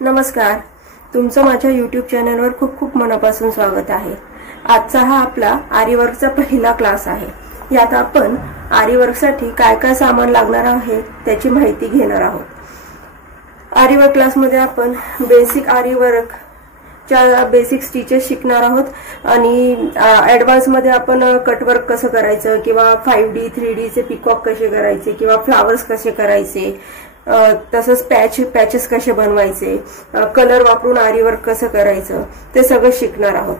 नमस्कार, तुमचं माझ्या YouTube चॅनलवर खूप खूप मनापासून स्वागत आहे। आजचा हा आपला आरीवर्कचा पहिला क्लास आहे। यात आपण आरीवर्कसाठी काय काय सामान लागणार आहे त्याची माहिती घेणार आहोत। आरीवर्क क्लासमध्ये आपण बेसिक आरीवर्क च्या बेसिक स्टिचेस शिकणार आहोत आणि ॲडव्हान्स मध्ये आपण कटवर्क कसं करायचं किंवा 5D 3D चे पिकॉक कसे करायचे किंवा फ्लावर्स कसे करायचे, तसंच पॅचेस कसे बनवायचे, कलर वापरून आरीवर्क कसं करायचं ते सगळं शिकणार आहोत।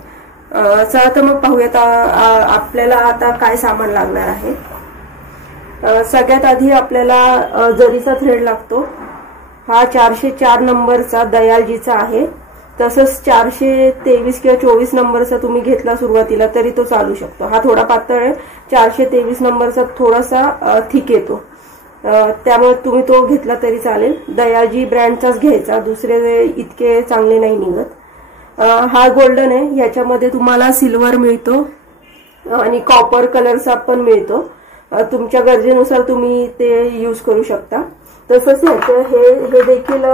चला तर मग पाहूयात आपल्याला आता काय सामान लागणार आहे। सगळ्यात आधी आपल्याला जरीचा थ्रेड लागतो। हा 404 नंबरचा दयालजीचा आहे। तसंच 423 किंवा 24 नंबरचा तुम्ही घेतला सुरुवातीला तरी तो चालू शकतो। हा थोडा पातळ आहे। 423 नंबरचा थोडासा थिक येतो, त्यामुळे तुम्ही तो घेतला तरी चालेल। दयालजी ब्रँडचाच घ्यायचा, दुसरे इतके चांगले नाही निघत। हा गोल्डन आहे, याच्यामध्ये तुम्हाला सिल्वर मिळतो आणि कॉपर कलरचा पण मिळतो। तुमच्या गरजेनुसार तुम्ही ते यूज करू शकता। तसंच हे देखील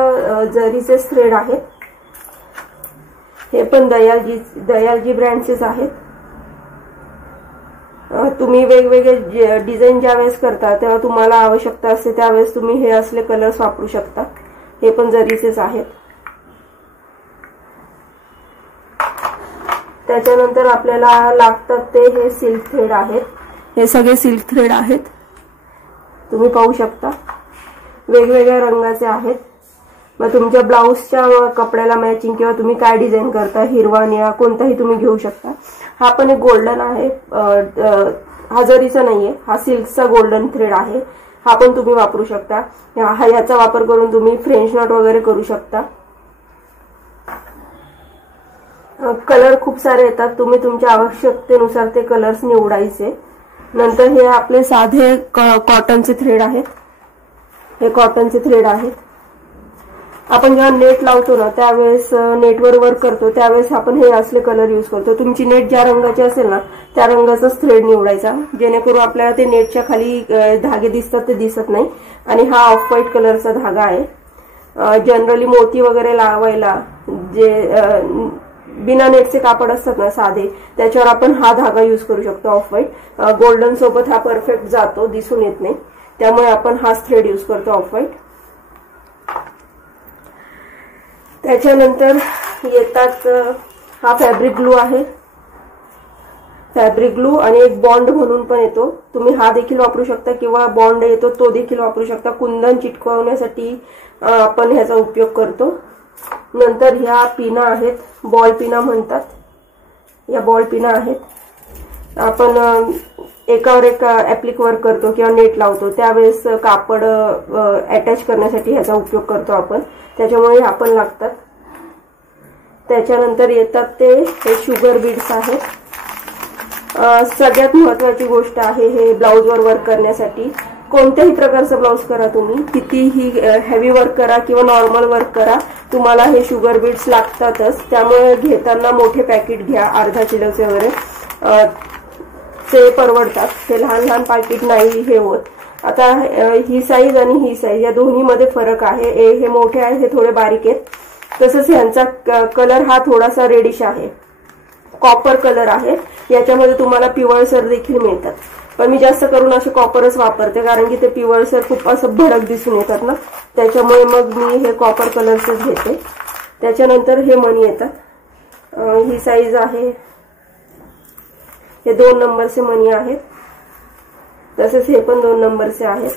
जरीचे थ्रेड आहेत। हे पण दयालजी ब्रँडचेच आहेत। तुम्ही वेगवेगळे डिझाईन ज्यावेळेस करता तेव्हा तुम्हाला आवश्यकता असते त्यावेळेस तुम्ही हे असले कलर्स वापरू शकता। हे पण जरीचेच आहेत। त्याच्यानंतर आपल्याला लागतात ते हे सिल्क थ्रेड आहेत। हे सगळे सिल्क थ्रेड आहेत, तुम्ही पाहू शकता वेगवेगळ्या रंगाचे आहेत। मग तुमच्या ब्लाउजच्या कपड्याला मॅचिंग किंवा तुम्ही काय डिझाईन करता, हिरवा निळा कोणताही तुम्ही घेऊ शकता। हा पण एक गोल्डन आहे, हा जरीचा नाहीये, हा सिल्कचा गोल्डन थ्रेड आहे। हा पण तुम्ही वापरू शकता। ह्याचा वापर करून तुम्ही फ्रेंच नॉट वगैरे करू शकता। कलर खूप सारे येतात, तुम्ही तुमच्या आवश्यकतेनुसार ते कलर्स निवडायचे। नंतर हे आपले साधे कॉटनचे थ्रेड आहेत। हे कॉटनचे थ्रेड आहेत। आपण जेव्हा नेट लावतो ना त्यावेळेस नेटवर वर्क करतो त्यावेळेस आपण हे असले कलर यूज करतो। तुमची नेट ज्या रंगाची असेल ना त्या रंगाचाच थ्रेड निवडायचा, जेणेकरून आपल्याला ते नेटच्या खाली धागे दिसतात ते दिसत नाही। आणि हा ऑफ व्हाईट कलरचा धागा आहे। जनरली मोती वगैरे लावायला जे बिना नेटचे कापड असतात ना साधे, त्याच्यावर आपण हा धागा यूज करू शकतो ऑफ व्हाईट। गोल्डन सोबत हा परफेक्ट जातो, दिसून येत नाही, त्यामुळे आपण हाच थ्रेड यूज करतो ऑफ व्हाईट। त्याच्यानंतर येतात हा फॅब्रिक ग्लू आहे। फॅब्रिक ग्लू आणि एक बॉन्ड म्हणून पण येतो, तुम्ही हा देखील वापरू शकता किंवा बॉन्ड येतो तो देखील वापरू शकता। कुंदन चिटकवण्यासाठी आपण ह्याचा उपयोग करतो। नंतर ह्या पिना आहेत, बॉल पिना म्हणतात, या बॉल पिना आहेत। आपण एकावर एक ऍप्लिक वर्क करतो किंवा नेट लावतो त्यावेळेस कापड अटॅच करण्यासाठी ह्याचा उपयोग करतो आपण, त्याच्यामुळे आपण लागतात। त्याच्यानंतर येतात ते हे शुगर बीड्स आहेत। सगळ्यात महत्त्वाची गोष्ट आहे हे ब्लाउजवर वर्क करण्यासाठी। कोणत्याही प्रकारचा ब्लाउज करा तुम्ही, कितीही हेवी वर्क करा किंवा नॉर्मल वर्क करा, तुम्हाला हे शुगर बीड्स लागतातच। त्यामुळे घेताना मोठे पॅकेट घ्या, अर्धा किलोचे वगैरे, ते परवडतात। हे लहान लहान पॅकेट नाही हे होत। आता ही साईज आणि ही साईज या दोन्ही मध्ये फरक आहे। हे मोठे आहे, हे थोडे बारीक आहेत। तसंच ह्यांचा कलर हा थोडासा रेडिश आहे, कॉपर कलर आहे। याच्यामध्ये तुम्हाला पिवळसर देखील मिळतात, पण मी जास्त करून असे कॉपरच वापरते कारण की ते पिवळसर खूप असं भडक दिसून येतात ना, त्याच्यामुळे मग मी हे कॉपर कलरचेच घेते। त्याच्यानंतर हे मणी येतात। ही साईज आहे, हे 2 नंबरचे मणी आहेत। तसेच हे पण 2 नंबरचे आहेत।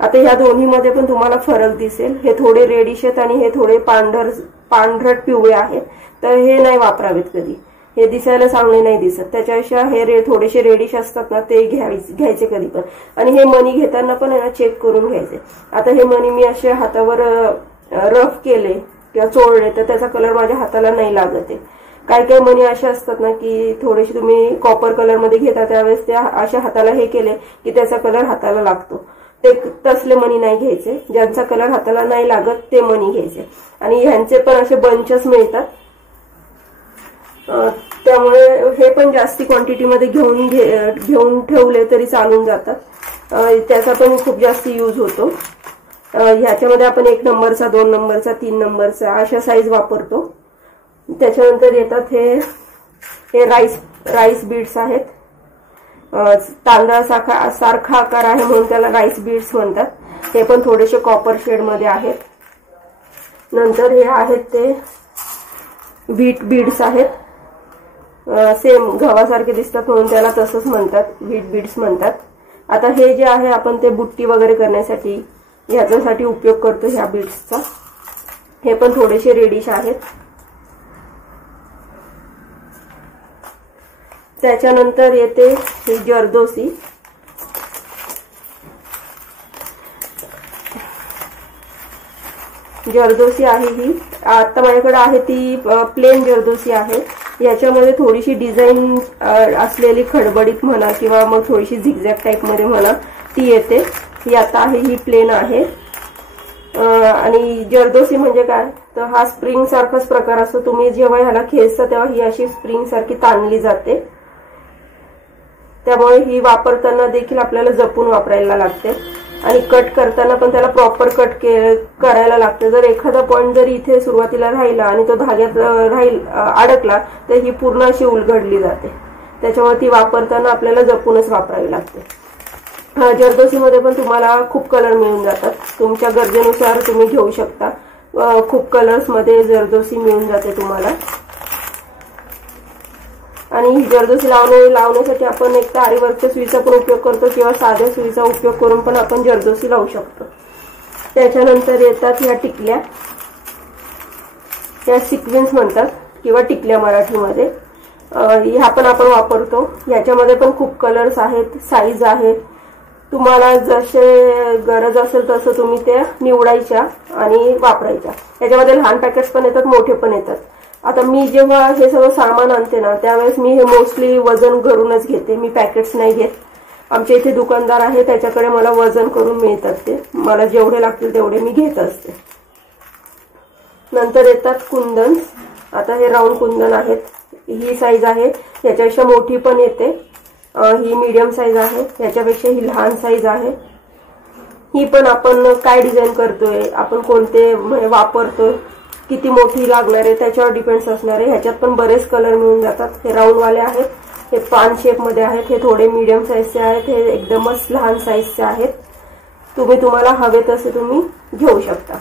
आता ह्या दोन्ही मध्ये पण तुम्हाला फरक दिसेल, हे थोडे रेडिश आहेत आणि हे थोडे पांढरट पिवळे आहेत, तर हे नाही वापरावेत कधी, हे दिसायला चांगले नाही दिसत। त्याच्यापेक्षा हे थोडेसे रेडिश असतात ना ते घ्यायचे कधी पण। आणि हे मणी घेताना पण आहे ना चेक करून घ्यायचे। आता हे मणी मी असे हातावर रफ केले किंवा चोळले तर त्याचा कलर माझ्या हाताला नाही लागत आहे। काही काही मणी असे असतात ना की थोडेसे तुम्ही कॉपर कलर मध्ये घेता त्यावेळेस त्या अशा हाताला हे केले की त्याचा कलर हाताला लागतो, ते तसले मणी नाही घ्यायचे। ज्यांचा कलर हाताला नाही लागत ते मणी घ्यायचे। आणि ह्यांचे पण असे बंचेस मिळतात, त्यामुळे हे पण जास्ती क्वांटिटी मध्ये घेऊन ठेवले तरी चालून जातात, त्याचा पण खूप जास्त यूज होतो। ह्याच्यामध्ये आपण 1 नंबरचा, 2 नंबरचा, 3 नंबरचा अशा साईज वापरतो. त्याच्यानंतर येतात हे राईस बीड्स आहेत. तांदळासारखा आकार आहे म्हणून त्याला राईस बीड्स म्हणतात. हे पण थोडेसे कॉपर शेड मध्ये आहेत. नंतर हे आहेत ते व्हीट बीड्स आहेत. सेम गव्हासारखे दिसतात म्हणून त्याला तसंच म्हणतात, व्हीट बीड्स म्हणतात. आता हे जे आहे आपण ते बुट्टी वगैरे करण्यासाठी ह्याच्यासाठी उपयोग करतो ह्या बीड्सचा. हे पण थोडेसे रेडिश आहेत. त्याच्यानंतर येते ही जरदोसी. जरदोसी आहे ही. आता माझ्याकडे आहे ती प्लेन जरदोसी आहे. याच्यामध्ये थोडीशी डिझाईन असलेली खडबडीत म्हणा किंवा मग थोडीशी झिगझॅग टाईप मध्ये म्हणा ती येते. ही आता आहे ही प्लेन आहे. आणि जरदोसी म्हणजे काय तर हा स्प्रिंग सारखाच प्रकार असतो. तुम्ही जेव्हा ह्याला खेचता तेव्हा ही अशी स्प्रिंग सारखी ताणली जाते. त्यामुळे ही वापरताना देखील आपल्याला जपून वापरायला लागते आणि कट करताना पण त्याला प्रॉपर कट करायला लागते. जर एखादा पॉइंट जर इथे सुरुवातीला राहिला आणि तो धाग्यात अडकला तर ही पूर्ण अशी उलगडली जाते. त्याच्यामुळे ती वापरताना आपल्याला जपूनच वापरावी लागते. जरदोसीमध्ये पण तुम्हाला खूप कलर मिळून जातात. तुमच्या गरजेनुसार तुम्ही घेऊ शकता. खूप कलर्स मध्ये जरदोसी मिळून जाते तुम्हाला. आणि ही जरदोसी लावण्यासाठी आपण एक तर आरीवर्कच्या सुईचा पण उपयोग करतो किंवा साध्या सुईचा उपयोग करून पण आपण जरदोसी लावू शकतो. त्याच्यानंतर येतात ह्या टिकल्या. ह्या सिक्वेन्स म्हणतात किंवा टिकल्या मराठीमध्ये. ह्या पण आपण वापरतो. ह्याच्यामध्ये पण खूप कलर्स आहेत, साईज आहेत. तुम्हाला जसे गरज असेल तसं तुम्ही त्या निवडायच्या आणि वापरायच्या. याच्यामध्ये लहान पॅकेट्स पण येतात, मोठे पण येतात. आता मी जेव्हा हे सगळं सामान आणते ना त्यावेळेस मी हे मोस्टली वजन करूनच घेते. मी पॅकेट्स नाही घेत. आमच्या इथे दुकानदार आहे त्याच्याकडे मला वजन करून मिळतात. ते मला जेवढे लागतील तेवढे मी घेत असते. नंतर येतात कुंदन. आता हे राऊंड कुंदन आहेत. ही साईज आहे. याच्यापेक्षा मोठी पण येते. ही मीडियम साईज आहे. याच्यापेक्षा ही लहान साईज आहे. ही पण आपण काय डिझाईन करतोय, आपण कोणते वापरतोय, किती मोठी लागणार आहे त्याच्यावर डिपेंड्स असणार आहे. ह्याच्यात पण बरेच कलर मिळून जातात. हे राऊंड वाले आहेत. हे पान शेप मध्ये आहेत. हे थोडे मीडियम साईजचे आहेत. हे एकदमच लहान साईजचे आहेत. तुम्हाला हवे तसे तुम्ही घेऊ शकता.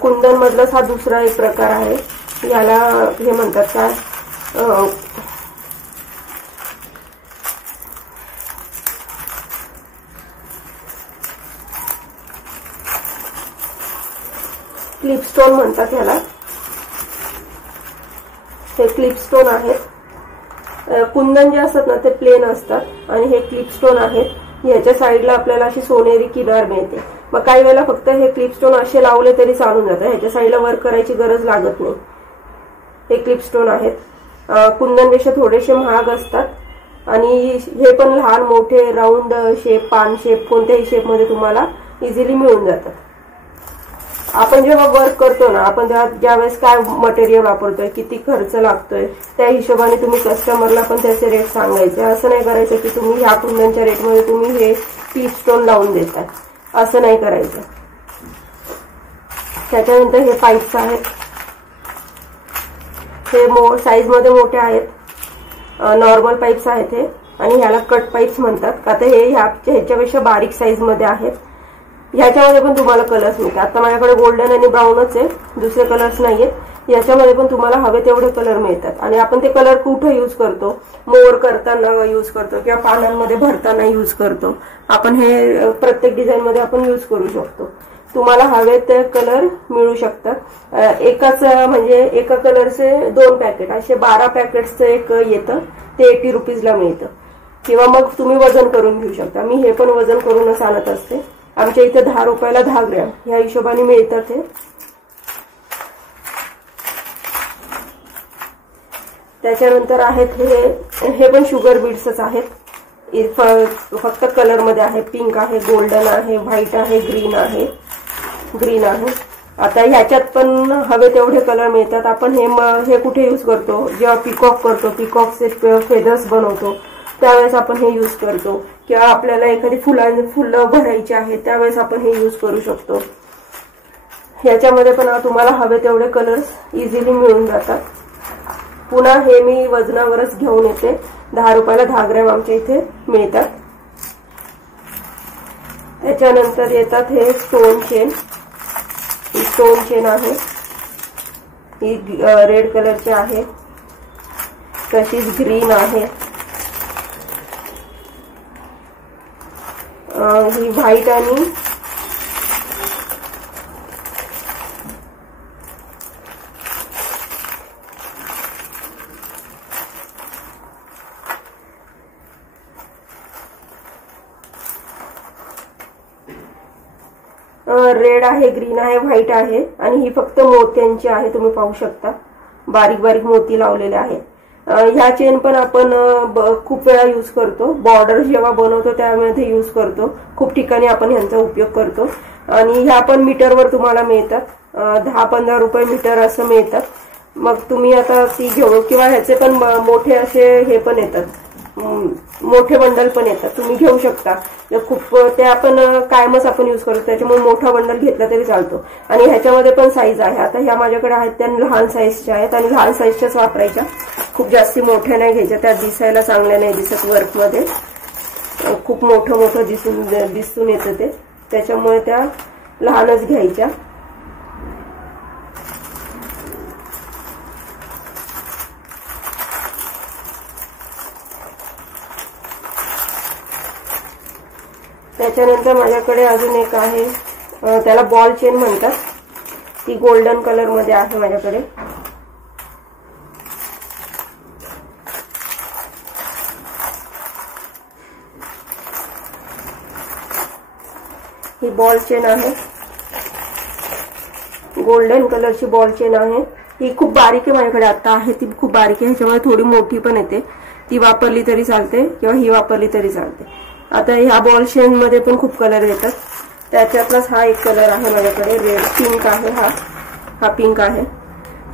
कुंदन मधलाच हा दुसरा एक प्रकार आहे. याला हे म्हणतात काय क्लिपस्टोन म्हणतात ह्याला. हे क्लिपस्टोन आहेत. कुंदन जे असतात ना ते प्लेन असतात आणि हे क्लिपस्टोन आहेत. ह्याच्या साईडला आपल्याला अशी सोनेरी किनार मिळते. मग काही वेळेला फक्त हे क्लिपस्टोन असे लावले तरी चालून जातं. ह्याच्या साईडला वर्क करायची गरज लागत नाही. हे क्लिपस्टोन आहेत. कुंदनपेक्षा थोडेसे महाग असतात आणि हे पण लहान मोठे राऊंड शेप, पान शेप कोणत्याही शेप मध्ये तुम्हाला इझिली मिळून जातात. आपण जेव्हा वर्क करतो ना आपण ज्यावेळेस काय मटेरियल वापरतोय, किती खर्च लागतोय त्या हिशोबाने तुम्ही कस्टमरला पण त्याचे रेट सांगायचे. असं नाही करायचं की तुम्ही ह्या कुंदनच्या रेटमध्ये तुम्ही हे क्लिपस्टोन लावून देताय. असं नाही करायचं. त्याच्यानंतर हे पाईप्स आहेत. हे साईज मध्ये मोठे आहेत. नॉर्मल पाईप्स आहेत हे आणि ह्याला कट पाईप्स म्हणतात. आता हे ह्याच्यापेक्षा बारीक साईज मध्ये आहेत. ह्याच्यामध्ये पण तुम्हाला कलर्स मिळतात. आता माझ्याकडे गोल्डन आणि ब्राऊनच आहे, दुसरे कलर्स नाहीयेत. याच्यामध्ये पण तुम्हाला हवे तेवढे कलर मिळतात. आणि आपण ते कलर कुठे यूज करतो, मोर करताना यूज करतो किंवा पानांमध्ये भरताना यूज करतो. आपण हे प्रत्येक डिझाईन मध्ये आपण यूज करू शकतो. तुम्हाला हवे ते कलर मिळू शकतात. एकाच म्हणजे एका कलरचे 2 पॅकेट असे 12 पॅकेट्सचं एक येतं. ते 80 रुपीजला मिळतं. किंवा मग तुम्ही वजन करून घेऊ शकता. मी हे पण वजन करूनच आणत असते. आमच्या इथे 10 रुपयाला 10 ग्रॅम ह्या हिशोबाने मिळतात हे. त्याच्यानंतर आहेत हे पण शुगर बीड्सच आहेत. फक्त कलर मध्ये आहे. पिंक आहे, गोल्डन आहे, व्हाईट आहे, ग्रीन आहे. आता ह्याच्यात पण हवे तेवढे कलर मिळतात. आपण हे कुठे यूज करतो, जेव्हा पिकॉक करतो, पिकॉकचे फेदर्स बनवतो त्यावेळेस आपण हे यूज करतो. किंवा आपल्याला एखादी फुलं भरायची आहे त्यावेळेस आपण हे यूज करू शकतो। याच्यामध्ये पण तुम्हाला हवे तेवढे कलर्स इझिली मिळून जातात। पुन्हा हे मी वजनावरच घेऊन येते, 10 रुपयाला 10 ग्रॅम आमच्या इथे मिळतात। त्याच्यानंतर येतात हे स्टोन चेन, ही स्टोन चेन आहे, ही रेड कलरची आहे, तशीच ग्रीन आहे, ही व्हाईट आणि रेड आहे, ग्रीन आहे, व्हाईट आहे आणि ही फक्त मोत्यांची आहे। तुम्ही पाहू शकता बारीक बारीक मोती लावलेले आहेत। ह्या चेन पण आपण खूप वेळा यूज करतो, बॉर्डर जेव्हा बनवतो त्यामध्ये यूज करतो, खूप ठिकाणी आपण ह्यांचा उपयोग करतो। आणि ह्या पण मीटरवर तुम्हाला मिळतात, 10-15 रुपये मीटर असं मिळतात। मग तुम्ही आता ती घेऊ किंवा ह्याचे पण मोठे असे हे पण येतात, मोठे बंडल पण येतात, तुम्ही घेऊ शकता। खूप ते आपण कायमच आपण यूज करतो त्याच्यामुळे मोठा बंडल घेतला तरी चालतो। आणि ह्याच्यामध्ये पण साईज आहे, आता ह्या माझ्याकडे आहेत त्या लहान साईजच्या आहेत आणि लहान साईजच्याच वापरायच्या, खूप जास्ती मोठ्या नाही घ्यायच्या, त्या दिसायला चांगल्या नाही दिसत वर्कमध्ये, खूप मोठं दिसून येतं ते, त्याच्यामुळे त्या लहानच घ्यायच्या। त्याच्यानंतर माझ्याकडे अजून एक आहे, त्याला बॉल चेन म्हणतात, ती गोल्डन कलर मध्ये आहे माझ्याकडे। ही बॉल चेन आहे, गोल्डन कलरची बॉल चेन आहे, ही खूप बारीक आहे माझ्याकडे आता आहे, ती खूप बारीक आहे, ह्याच्यामुळे थोडी मोठी पण येते, ती वापरली तरी चालते किंवा ही वापरली तरी चालते। आता ह्या बॉल चेन मध्ये पण खूप कलर येतात, त्याच्यातलाच हा एक कलर आहे माझ्याकडे, रेड पिंक आहे, हा पिंक आहे।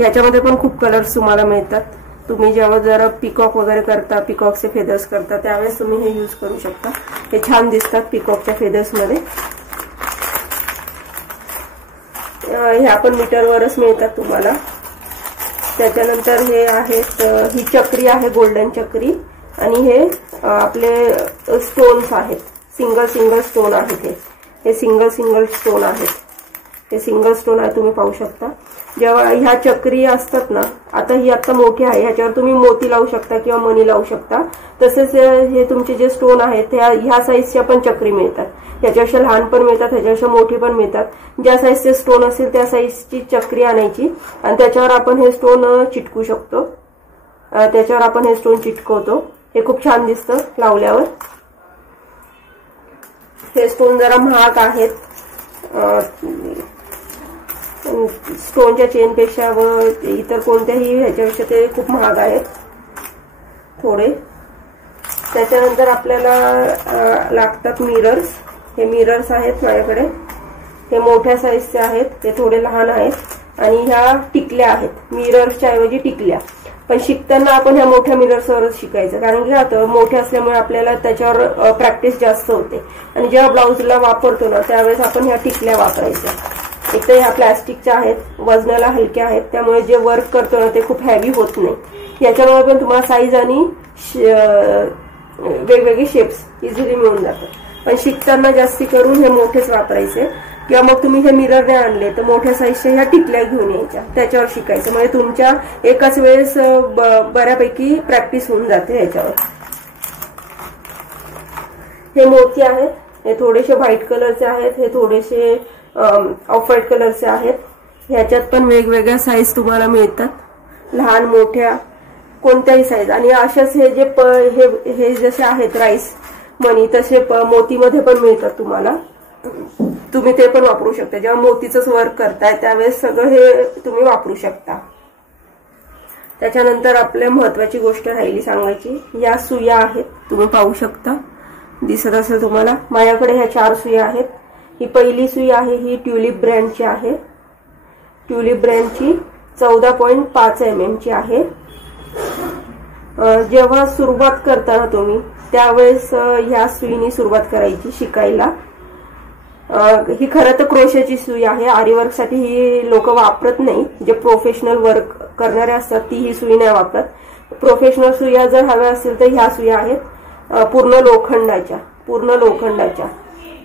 याच्यामध्ये पण खूप कलर्स तुम्हाला मिळतात, तुम्ही जेव्हा जरा पिकॉक वगैरे करता, पिकॉकचे फेदर्स करता त्यावेळेस तुम्ही हे यूज करू शकता, हे छान दिसतात पिकॉकच्या फेदर्स मध्ये। ह्या पण मीटरवरच मिळतात तुम्हाला। त्याच्यानंतर हे आहेत, ही चक्री आहे गोल्डन चक्री, आणि हे आपले स्टोन्स आहेत, सिंगल स्टोन आहेत, हे सिंगल स्टोन आहेत, हे सिंगल स्टोन आहे, तुम्ही पाहू शकता। जेव्हा ह्या चक्री असतात ना, आता ही आता मोठी आहे, ह्याच्यावर तुम्ही मोती लावू शकता किंवा मणी लावू शकता। तसेच हे तुमचे जे स्टोन आहेत ह्या साईजच्या पण चक्री मिळतात, ह्याच्यापेक्षा लहान पण मिळतात, ह्याच्यापेक्षा मोठी पण मिळतात। ज्या साईजचे स्टोन असेल त्या साईजची चक्री आणायची आणि त्याच्यावर आपण हे स्टोन चिटकू शकतो, त्याच्यावर आपण हे स्टोन चिटकवतो, हे खूप छान दिसतं लावल्यावर। हे स्टोन जरा महाग आहेत, स्टोनच्या चेन पेक्षा व इतर कोणत्याही ह्याच्यापेक्षा ते खूप महाग आहेत थोडे। त्याच्यानंतर आपल्याला लागतात मिरर्स, हे मिरर्स आहेत माझ्याकडे, हे मोठ्या साईजचे आहेत, ते थोडे लहान आहेत। आणि ह्या टिकल्या आहेत, मिरर्सच्या ऐवजी टिकल्या, पण शिकताना आपण ह्या मोठ्या मिरर्सवरच शिकायचं, कारण की आता मोठे असल्यामुळे आपल्याला त्याच्यावर प्रॅक्टिस जास्त होते। आणि जेव्हा ब्लाऊजला वापरतो ना त्यावेळेस आपण ह्या टिकल्या वापरायच्या। एक तर ह्या प्लॅस्टिकच्या आहेत, वजनाला हलक्या आहेत, त्यामुळे जे वर्क करतो ना ते खूप हेवी होत नाही। याच्यामुळे पण तुम्हाला साईज आणि वेगवेगळे शेप्स इझिली मिळून जातात, पण शिकताना जास्ती करून हे मोठेच वापरायचे, किंवा मग तुम्ही हे मिरर नाही आणले तर मोठ्या साईजच्या ह्या टिकल्या घेऊन यायच्या, त्याच्यावर शिकायचं, म्हणजे तुमच्या एकाच वेळेस बऱ्यापैकी प्रॅक्टिस होऊन जाते ह्याच्यावर। हे मोती आहेत, हे थोडेसे व्हाईट कलरचे आहेत, हे थोडेसे ऑफ व्हाईट कलरचे आहेत। ह्याच्यात पण वेगवेगळ्या साईज तुम्हाला मिळतात, लहान मोठ्या कोणत्याही साईज। आणि अशाच हे जे हे जसे आहेत राईस मणी तसे मोतीमध्ये पण मिळतात तुम्हाला, तुम्ही ते पण वापरू शकता। जेव्हा मोतीचंच वर्क करताय त्यावेळेस सगळं हे तुम्ही वापरू शकता। त्याच्यानंतर आपल्या महत्वाची गोष्ट राहिली सांगायची, या सुया आहेत, तुम्ही पाहू शकता, दिसत असेल तुम्हाला, माझ्याकडे ह्या 4 सुया आहेत। ही पहिली सुई आहे, ही ट्युलिप ब्रँडची आहे, ट्युलिप ब्रँडची 14.5 mm ची आहे। जेव्हा सुरुवात करताना तुम्ही त्यावेळेस ह्या सुईनी सुरुवात करायची शिकायला। ही खरं तर क्रोशेची सुई आहे, आरी वर्क साठी ही लोक वापरत नाही, जे प्रोफेशनल वर्क करणारे असतात ती ही सुई नाही वापरत। प्रोफेशनल सुया जर हव्या असतील तर ह्या सुया आहेत पूर्ण लोखंडाच्या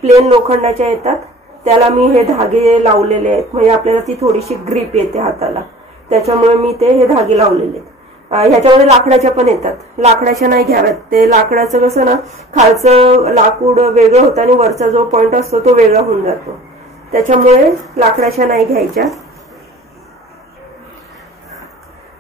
प्लेन लोखंडाच्या येतात। त्याला मी हे धागे लावलेले आहेत, म्हणजे आपल्याला ती थोडीशी ग्रिप येते हाताला, त्याच्यामुळे मी हे धागे लावलेले आहेत। ह्याच्यामध्ये लाकडाच्या पण येतात, लाकडाच्या नाही घ्याव्यात, ते लाकडाचं कसं ना खालचं लाकूड वेगळं होतं आणि वरचा जो पॉइंट असतो तो वेगळा होऊन जातो, त्याच्यामुळे लाकडाच्या नाही घ्यायच्या।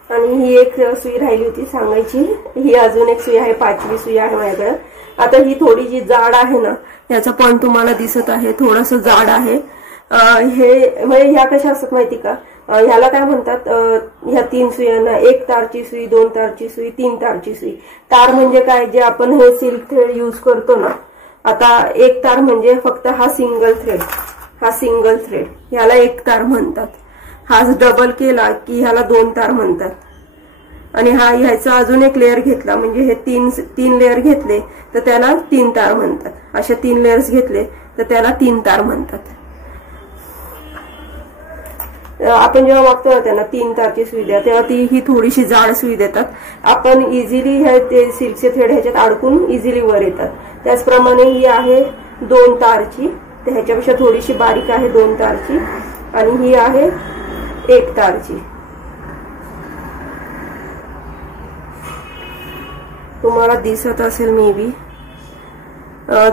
आणि ही एक सुई राहिली होती सांगायची, ही अजून एक सुई आहे, 5वी सुई आहे माझ्याकडे। आता ही थोडी जी जाड आहे ना, याचा पॉइंट तुम्हाला दिसत आहे, थोडस जाड आहे। हे म्हणजे ह्या कशा असतात माहिती का, ह्याला काय म्हणतात, ह्या 3 सुयांना 1 तारची सुई, 2 तारची सुई, 3 तारची सुई। तार म्हणजे काय, जे आपण हे सिल्क थ्रेड यूज करतो ना, आता 1 तार म्हणजे फक्त हा सिंगल थ्रेड, ह्याला 1 तार म्हणतात। हा डबल केला की ह्याला 2 तार म्हणतात। आणि हा ह्याचा अजून एक लेअर घेतला म्हणजे हे 3 लेअर घेतले तर त्याला 3 तार म्हणतात। अशा 3 लेअर्स घेतले तर त्याला 3 तार म्हणतात। आपण जेव्हा मागतो ना त्यांना 3 तारची सुई द्या, तेव्हा ती ही थोडीशी जाड सुई देतात। आपण इझिली हे सिल्कचे थ्रेड ह्याच्यात अडकून इझिली वर येतात। त्याचप्रमाणे ही आहे 2 तारची, तर ह्याच्यापेक्षा थोडीशी बारीक आहे 2 तारची, आणि ही आहे 1 तारची। तुम्हाला दिसत असेल मे बी,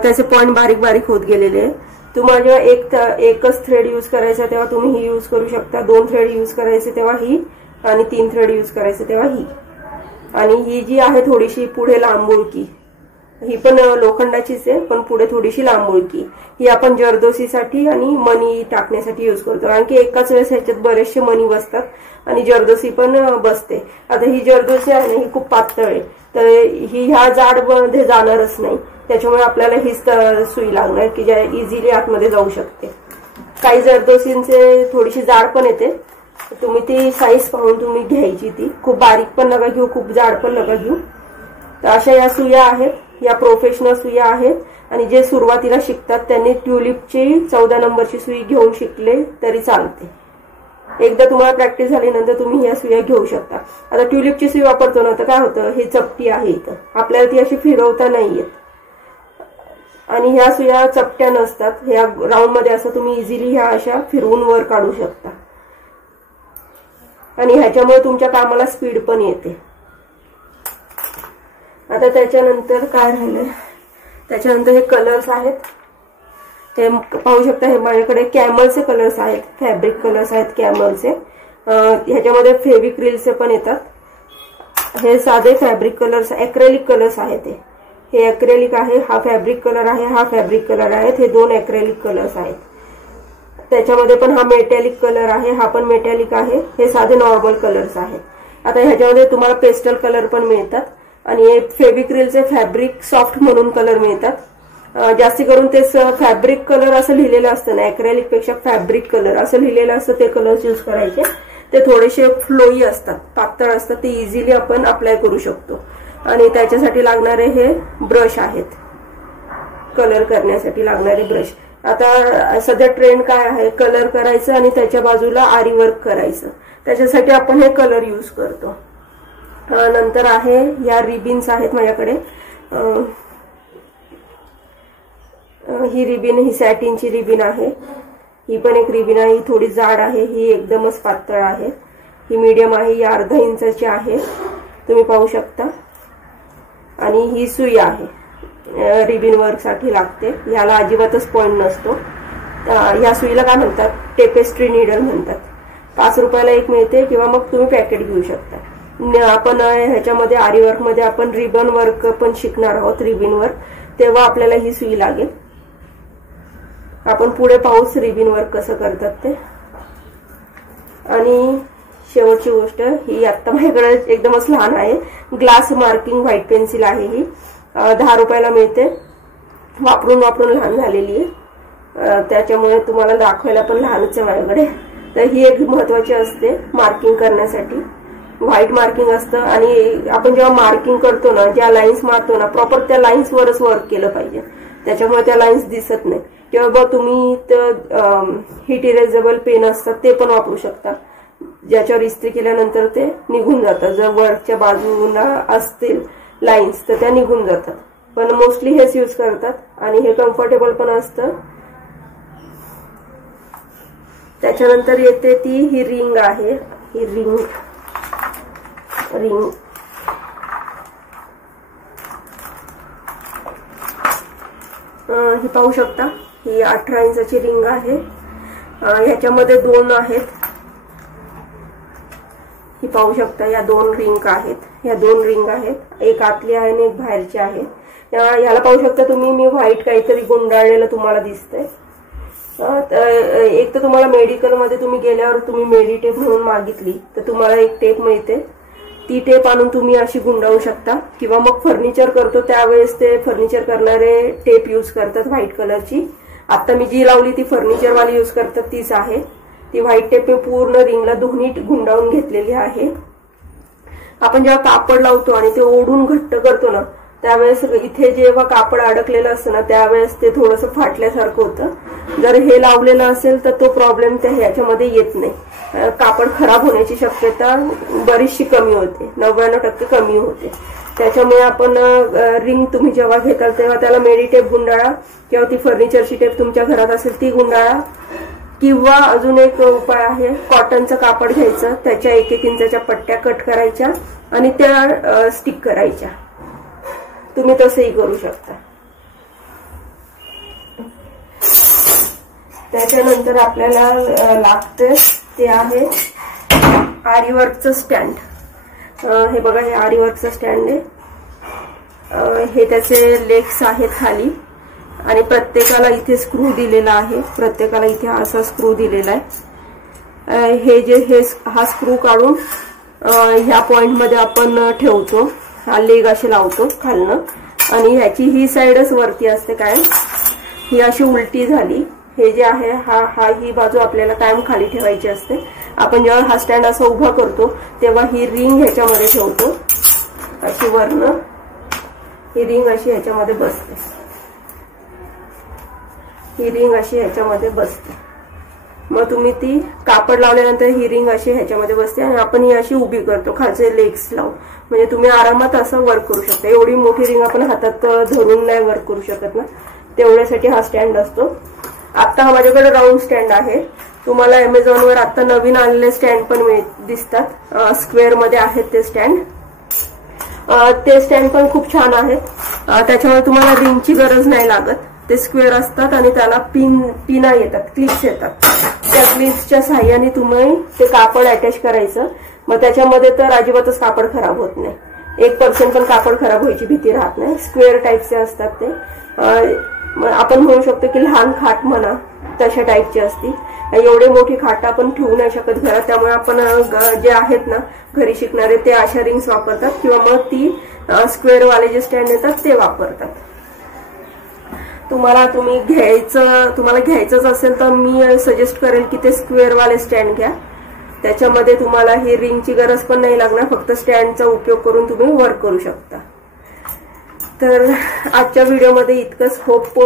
त्याचे पॉइंट बारीक बारीक होत गेलेले। तुम्हाला जेव्हा एकच थ्रेड यूज करायचा तेव्हा तुम्ही ही यूज करू शकता, 2 थ्रेड यूज करायचे तेव्हा ही, आणि 3 थ्रेड यूज करायचे तेव्हा ही। आणि ही जी आहे थोडीशी पुढे लांबुळकी, ही पण लोखंडाचीच आहे पण पुढे थोडीशी लांबुळकी, ही आपण जरदोसीसाठी आणि मणी टाकण्यासाठी यूज करतो, कारण की एकाच वेळेस ह्याच्यात बरेचसे मणी बसतात आणि जरदोसी पण बसते। आता ही जरदोसी आहे ना, ही खूप पातळ आहे, तर ही ह्या जाड मध्ये जाणारच नाही, त्याच्यामुळे आपल्याला हीच सुई लागणार की ज्या इझिली आतमध्ये जाऊ शकते। काही जरदोसींचे थोडीशी जाड पण येते, तुम्ही ती साईज पाहून तुम्ही घ्यायची, ती खूप बारीक पण नका घेऊ, खूप जाड पण नका घेऊ। तर अशा या सुया आहेत, या प्रोफेशनल सुया आहेत। आणि जे सुरुवातीला शिकतात त्यांनी ट्युलिपची 14 नंबरची सुई घेऊन शिकले तरी चालते। एकदा तुम्हाला प्रॅक्टिस झाल्यानंतर तुम्ही या सुया घेऊ शकता। आता ट्युलिपची सुई वापरतो ना तर काय होतं, ही चपटी आहे इथं, आपल्याला ती अशी फिरवता नाही येत, आणि ह्या सुया चपट्या नसतात, ह्या राऊंड मध्ये असं तुम्ही इझिली ह्या अशा फिरवून वर काढू शकता, आणि ह्याच्यामुळे तुमच्या कामाला स्पीड पण येते। आता त्याच्यानंतर काय राहिलंय, त्याच्यानंतर हे कलर्स आहेत, हे पाहू शकता, हे माझ्याकडे कॅमलचे कलर्स आहेत, फॅब्रिक कलर्स आहेत कॅमलचे। ह्याच्यामध्ये फेविक्रिलचे पण येतात, हे साधे फॅब्रिक कलर्स, ॲक्रेलिक कलर्स आहेत। हे ॲक्रेलिक आहे, हा फॅब्रिक कलर आहे, हा फॅब्रिक कलर आहेत, हे 2 ॲक्रेलिक कलर्स आहेत। त्याच्यामध्ये पण हा मेटॅलिक कलर आहे, हा पण मेटॅलिक आहे, हे साधे नॉर्मल कलर्स आहेत। आता ह्याच्यामध्ये तुम्हाला पेस्टल कलर पण मिळतात, आणि फेविक्रिलचे फॅब्रिक सॉफ्ट म्हणून कलर मिळतात। जास्ती करून ते फॅब्रिक कलर असं लिहिलेलं असतं ना, ॲक्रेलिक पेक्षा फॅब्रिक कलर असं लिहिलेलं असतं, ते कलर्स यूज करायचे। ते थोडेसे फ्लोई असतात, पातळ असतात, ते इझिली आपण अप्लाय करू शकतो। आणि त्याच्यासाठी लागणारे हे ब्रश आहेत, कलर करण्यासाठी लागणारे ब्रश। आता सध्या ट्रेंड काय आहे, कलर करायचं आणि त्याच्या बाजूला आरी वर्क करायचं, त्याच्यासाठी आपण हे कलर यूज करतो। नंतर आहे या रिबिन्स आहेत माझ्याकडे, ही रिबिन, ही सॅटिनची रिबिन आहे, ही पण एक रिबिन आहे, ही थोडी जाड आहे, ही एकदमच पातळ आहे, ही मीडियम आहे, ही अर्धा इंचाची आहे, तुम्ही पाहू शकता। आणि ही सुई आहे, रिबिन वर्क साठी लागते, ह्याला अजिबातच पॉइंट नसतो। ह्या सुईला काय म्हणतात, टेपेस्ट्री नीडल म्हणतात। 5 रुपयाला एक मिळते, किंवा मग तुम्ही पॅकेट घेऊ शकता। आपण ह्याच्यामध्ये आरी वर्क मध्ये आपण रिबन वर्क पण शिकणार आहोत, रिबिन वर्क, तेव्हा आपल्याला ही सुई लागेल। आपण पुढे पाहूच रिबिन वर्क कसं करतात ते। आणि शेवटची गोष्ट, ही आता माझ्याकडे एकदमच लहान आहे, ग्लास मार्किंग व्हाईट पेन्सिल आहे, ही 10 रुपयाला मिळते, वापरून वापरून लहान झालेली आहे, त्याच्यामुळे तुम्हाला दाखवायला पण लहानच आहे माझ्याकडे। तर ही एक महत्वाची असते मार्किंग करण्यासाठी, व्हाईट मार्किंग असतं आणि आपण जेव्हा मार्किंग करतो ना, ज्या लाईन्स मारतो ना, प्रॉपर त्या लाईन्स वरच वर्क केलं पाहिजे, त्याच्यामुळे त्या लाईन्स दिसत नाही. किंवा तुम्ही हीट इरेजेबल पेन असतात ते पण वापरू शकता, ज्याच्यावर इस्त्री केल्यानंतर ते निघून जातात. जर वरच्या बाजूला असतील लाईन्स तर त्या निघून जातात, पण मोस्टली हेच यूज करतात आणि हे कम्फर्टेबल पण असतं. त्याच्यानंतर येते ही रिंग आहे. ही रिंग ही पाहू शकता, ही 18 इंचाची रिंग आहे. ह्याच्यामध्ये 2 आहेत. ही पाहू शकता, या 2 रिंग आहेत. ह्या 2 रिंग आहेत, एक आतली आहे आणि एक बाहेरची आहे. याला पाहू शकता तुम्ही, मी व्हाईट काहीतरी गुंडाळलेलं तुम्हाला दिसतंय. एक तर तुम्हाला मेडिकलमध्ये तुम्ही गेल्यावर तुम्ही मेडिटेप म्हणून मागितली तर तुम्हाला एक टेप मिळते, ती टेप आणून तुम्ही अशी गुंडाळू शकता. किंवा मग फर्निचर करतो त्यावेळेस ते फर्निचर करणारे टेप यूज करतात व्हाईट कलरची. आता मी जी लावली ती फर्निचरवाली यूज करतात तीच आहे. ती व्हाईट टेप मी पूर्ण रिंगला दोन्ही गुंडाळून घेतलेली आहे. आपण जेव्हा कापड लावतो आणि ते ओढून घट्ट करतो ना, त्यावेळेस इथे जेव्हा कापड अडकलेलं असतं ना, त्यावेळेस ते थोडंसं फाटल्यासारखं होतं. जर हे लावलेलं असेल तर तो प्रॉब्लेम त्या ह्याच्यामध्ये येत नाही. कापड खराब होण्याची शक्यता बरीचशी कमी होते, 99% कमी होते. त्याच्यामुळे आपण रिंग तुम्ही जेव्हा घेताल तेव्हा त्याला मेडिटेप गुंडाळा, किंवा ती फर्निचरची टेप तुमच्या घरात असेल ती गुंडाळा. किंवा अजून एक उपाय आहे, कॉटनचं कापड घ्यायचं, त्याच्या 1-1 इंचाच्या पट्ट्या कट करायच्या आणि त्या स्टिक करायच्या. तुम्ही तसंही करू शकता. त्याच्यानंतर आपल्याला लागते ते आहे आरीवर्कचं स्टँड. हे बघा, हे आरीवर्कचं स्टँड आहे. हे त्याचे लेग्स आहेत खाली आणि प्रत्येकाला इथे स्क्रू दिलेला आहे. प्रत्येकाला इथे असा स्क्रू दिलेला आहे. हा स्क्रू काढून ह्या पॉइंट मध्ये आपण ठेवतो. हा लेग असे लावतो खालनं आणि ह्याची ही साइडच वरती असते कायम. ही अशी उलटी झाली. हे जे आहे ही बाजू आपल्याला कायम खाली ठेवायची असते. आपण जेव्हा हा स्टँड असा उभा करतो तेव्हा ही रिंग ह्याच्यामध्ये ठेवतो अशी वरनं. ही रिंग अशी ह्याच्यामध्ये बसते. ही रिंग अशी ह्याच्यामध्ये बसते. मग तुम्ही ती कापड लावल्यानंतर ही रिंग अशी ह्याच्यामध्ये बसते आणि आपण ही अशी उभी करतो खालचे लेग्स लावून. म्हणजे तुम्ही आरामात असं वर्क करू शकता. एवढी मोठी रिंग आपण हातात धरून नाही वर्क करू शकत ना, तेवढ्यासाठी हा स्टँड असतो. आता हा माझ्याकडे राऊंड स्टँड आहे. तुम्हाला अमेझॉनवर आता नवीन आलेले स्टँड पण दिसतात, स्क्वेअर मध्ये आहेत ते स्टँड. ते स्टँड पण खूप छान आहेत. त्याच्यामुळे तुम्हाला रिंगची गरज नाही लागत. ते स्क्वेअर असतात आणि त्याला पिना येतात, क्लिप्स येतात. त्या क्लिप्सच्या साह्याने तुम्ही ते कापड अटॅच करायचं. मग त्याच्यामध्ये तर अजिबातच कापड खराब होत नाही. 1% पण कापड खराब व्हायची भीती राहत नाही. स्क्वेअर टाईपचे असतात ते. आपण म्हणू शकतो की लहान खाट म्हणा तशा टाईपची असती. एवढे मोठी खाट आपण ठेवू नाही शकत घरात, त्यामुळे आपण जे आहेत ना घरी शिकणारे ते अशा रिंग्स वापरतात किंवा मग ती स्क्वेअर वाले जे स्टँड येतात ते वापरतात. तुम्हाला घ्यायचंच असेल तर मी सजेस्ट करेन की ते स्क्वेअर वाले स्टँड घ्या. त्याच्यामध्ये तुम्हाला ही रिंगची गरज पण नाही लागणार. फक्त स्टँडचा उपयोग करून तुम्ही वर्क करू शकता. तर आजच्या व्हिडिओमध्ये इतकंच. होप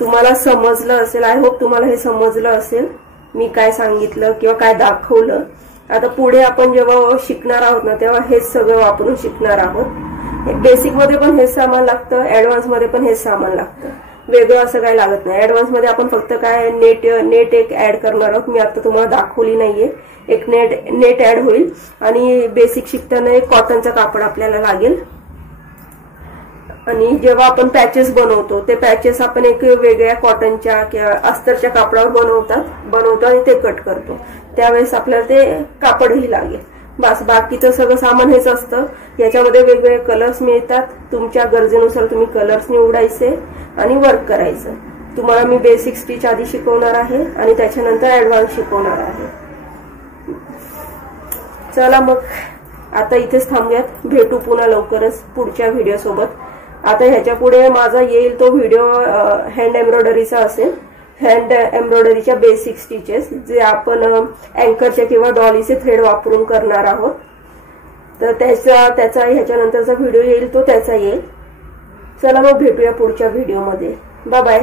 तुम्हाला समजलं असेल. आय होप तुम्हाला हे समजलं असेल मी काय सांगितलं किंवा काय दाखवलं. आता पुढे आपण जेव्हा शिकणार आहोत ना तेव्हा हेच सगळं वापरून शिकणार आहोत. बेसिक मध्ये पण हेच सामान लागतं, ऍडव्हान्स मध्ये पण हेच सामान लागतं. वेगळं असं काही लागत नाही. ऍडव्हान्स मध्ये आपण फक्त काय नेट एक ऍड करणार आहोत. मी आता तुम्हाला दाखवली नाहीये. एक नेट ऍड होईल आणि बेसिक शिकताना एक कॉटनचा कापड आपल्याला लागेल. आणि जेव्हा आपण पॅचेस बनवतो ते पॅचेस आपण एक वेगळ्या कॉटनच्या किंवा अस्तरच्या कापडावर बनवतो आणि ते कट करतो. त्यावेळेस आपल्याला ते कापडही लागेल. बस, बाकीचं सगळं सामान हेच असतं. याच्यामध्ये वेगवेगळे कलर्स मिळतात. तुमच्या गरजेनुसार तुम्ही कलर्स निवडायचे आणि वर्क करायचं. तुम्हाला मी बेसिक स्टिच आधी शिकवणार आहे आणि त्याच्यानंतर ऍडव्हान्स शिकवणार आहे. चला मग आता इथेच थांबूयात. भेटू पुन्हा लवकरच पुढच्या व्हिडिओ सोबत. आता ह्याच्या पुढे माझा येईल तो व्हिडिओ हँड एम्ब्रॉयडरीचा असेल. हँड एम्ब्रॉयडरीच्या बेसिक स्टिचेस जे आपण अँकरच्या किंवा डॉलीचे थ्रेड वापरून करणार आहोत. तर त्याचा ह्याच्यानंतरचा व्हिडिओ येईल तो त्याचा येईल. चला मग भेटूया पुढच्या व्हिडिओमध्ये. Bye bye.